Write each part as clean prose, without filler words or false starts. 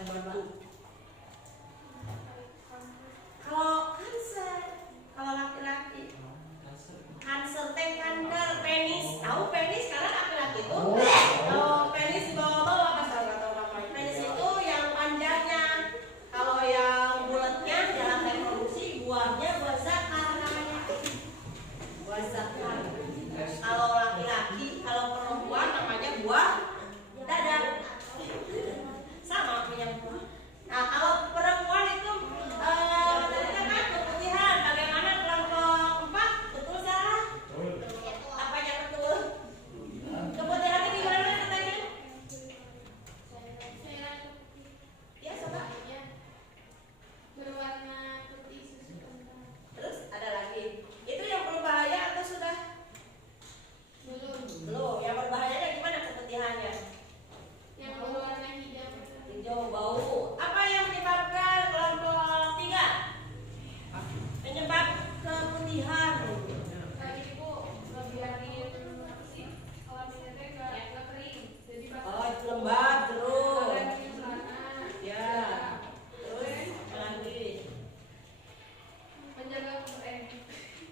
akan bantu. Kalau kanker, kalau laki-laki kanker teh kanker penis, tahu penis karena laki-laki itu penis di bawah-bawah pas tahu namanya. Penis itu yang panjangnya, kalau yang bulatnya dalam reproduksi buahnya buah zakar namanya, buah zakar. Kalau laki-laki, kalau perempuan namanya buah dada, sama punya buah. Nah kalau perempuan itu ternyata kan keputihan. Bagaimana kelompok 4? Betul salah? Apanya betul? Keputihan itu gimana katanya? Ya coba. Berwarna putih susu kental. Terus ada lagi. Itu yang berbahaya atau sudah? Belum. Yang berbahayanya gimana keputihannya? Yang berwarna hijau. Hijau bau. Apa yang menyebabkan kelompok 3? Penyebab keputihan. Tadi Bu, biarin apa sih? Kelaminnya teh nggak kering. Jadi Oh, lembab terus. Kelaminnya celana. Ya. Terus apa lagi? Menjaga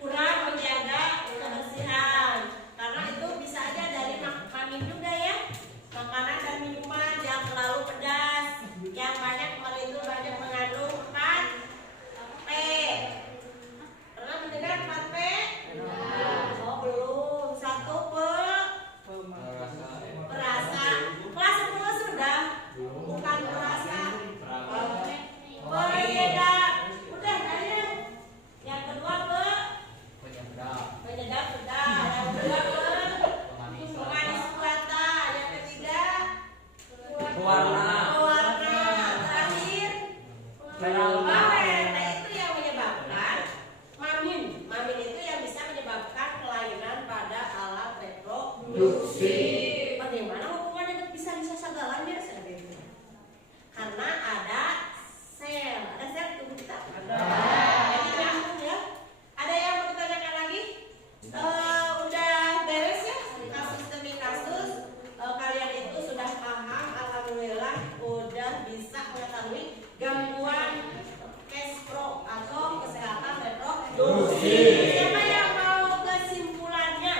Kurang menjaga kebersihan. Karena itu bisa aja dari makanan juga ya. Makanan dan minuman yang terlalu pedas, yang banyak itu banyak mengandung 4P. Pernah mendengar 4P? Oh belum. 1 perasa. Kelas 10 sudah. Bukan perasa. Penyedap. Udah tadi. Yang kedua penyedap sudah. Yang kedua pemanis rata. Yang ketiga Pewarna. Terakhir pawet. Nah itu yang menyebabkan mamin. Mamin itu yang bisa menyebabkan kelainan pada alat reproduksi. Bagaimana hubungannya bisa sagalannya? Karena ada sel. Ada sel di tubuh kita. Ada. Jadi nyambung ya. Ada yang mau ditanyakan lagi? Udah beres ya kasus demi kasus. Kalian itu sudah paham, alhamdulillah udah bisa mengetahui gangguan kespro atau kesehatan reproduksi. Siapa yang mau kesimpulannya?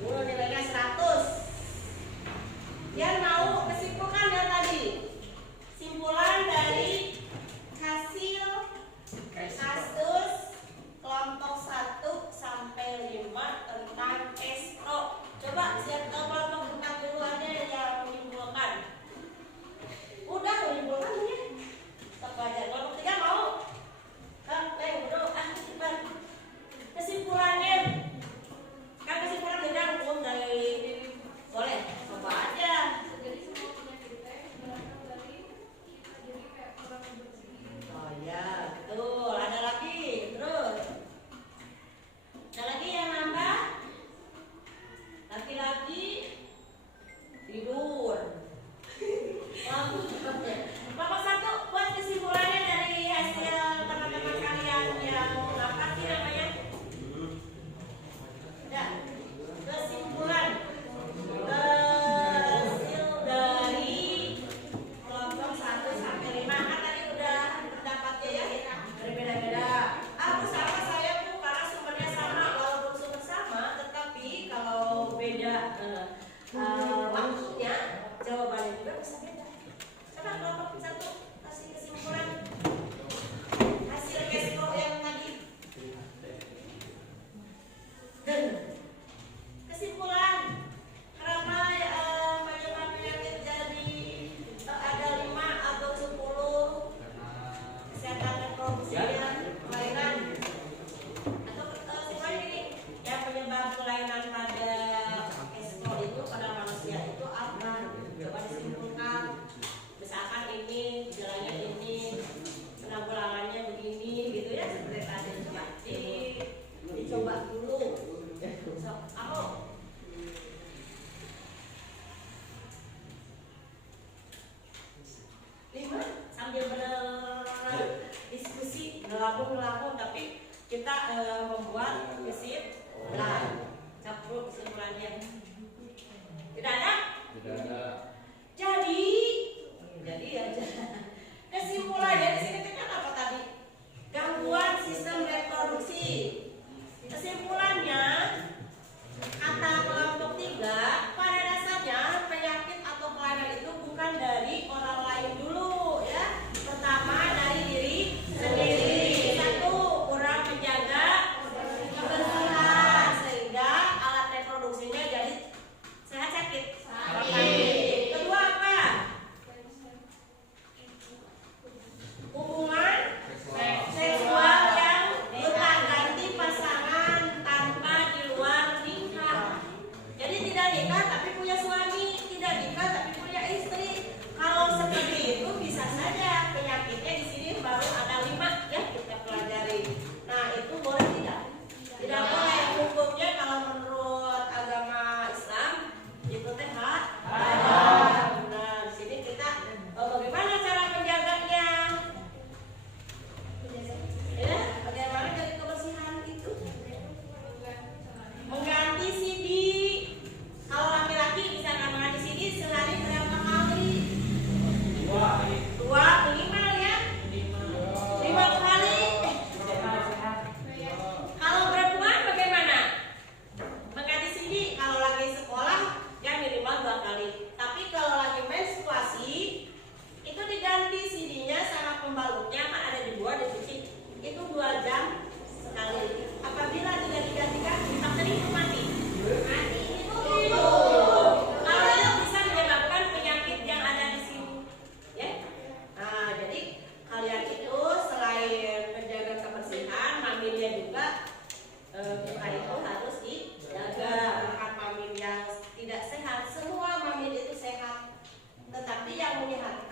Nilainya 100. Dia mau kesimpulan ya tadi. Simpulan dari hasil kasus kelompok 1 sampai 5 tentang estro. Coba siap kelompok 4 dulu aja yang menyimpulkan. Udah menyimpulkan ya? Sebagai kelompok 3 mau? Bro, cepat. Kesimpulannya. Kan kesimpulan dirangkum dari boleh, coba aja. Jadi semua penyakit teh berasal dari kita jadi kayak kurang bersih. Oh ya, betul. Ada lagi, terus. Ada lagi yang nambah? Laki-laki tidur. Kelompok 1 buat kesimpulannya dari hasil teman-teman kalian yang apa sih namanya? Ya, kesimpulan. Hasil dari kelompok 1 sampai 5 kan tadi udah pendapatnya ya berbeda-beda. Aku sama saya Bu karena sumbernya sama, walaupun sumber sama tetapi kalau beda waktunya jawabannya juga bisa beda. Coba kelompok 1 kasih kesimpulan hasil kespro yang tadi. Kesimpulan kenapa penyebab penyakit jadi ada 5 atau 10 kesehatan reproduksi yang kelainan atau semuanya gini yang penyebab kelainan pada estro itu pada manusia itu apa? Coba disimpulkan. Misalkan ini gejalanya ini, penanggulangannya begini gitu ya seperti tadi. Coba dicoba dulu. So, aku 5 sambil berdiskusi ngelabung tapi kita membuat kesimpulan. Campur kesimpulannya. Tidak ada? Tidak ada. Jadi menyehatkan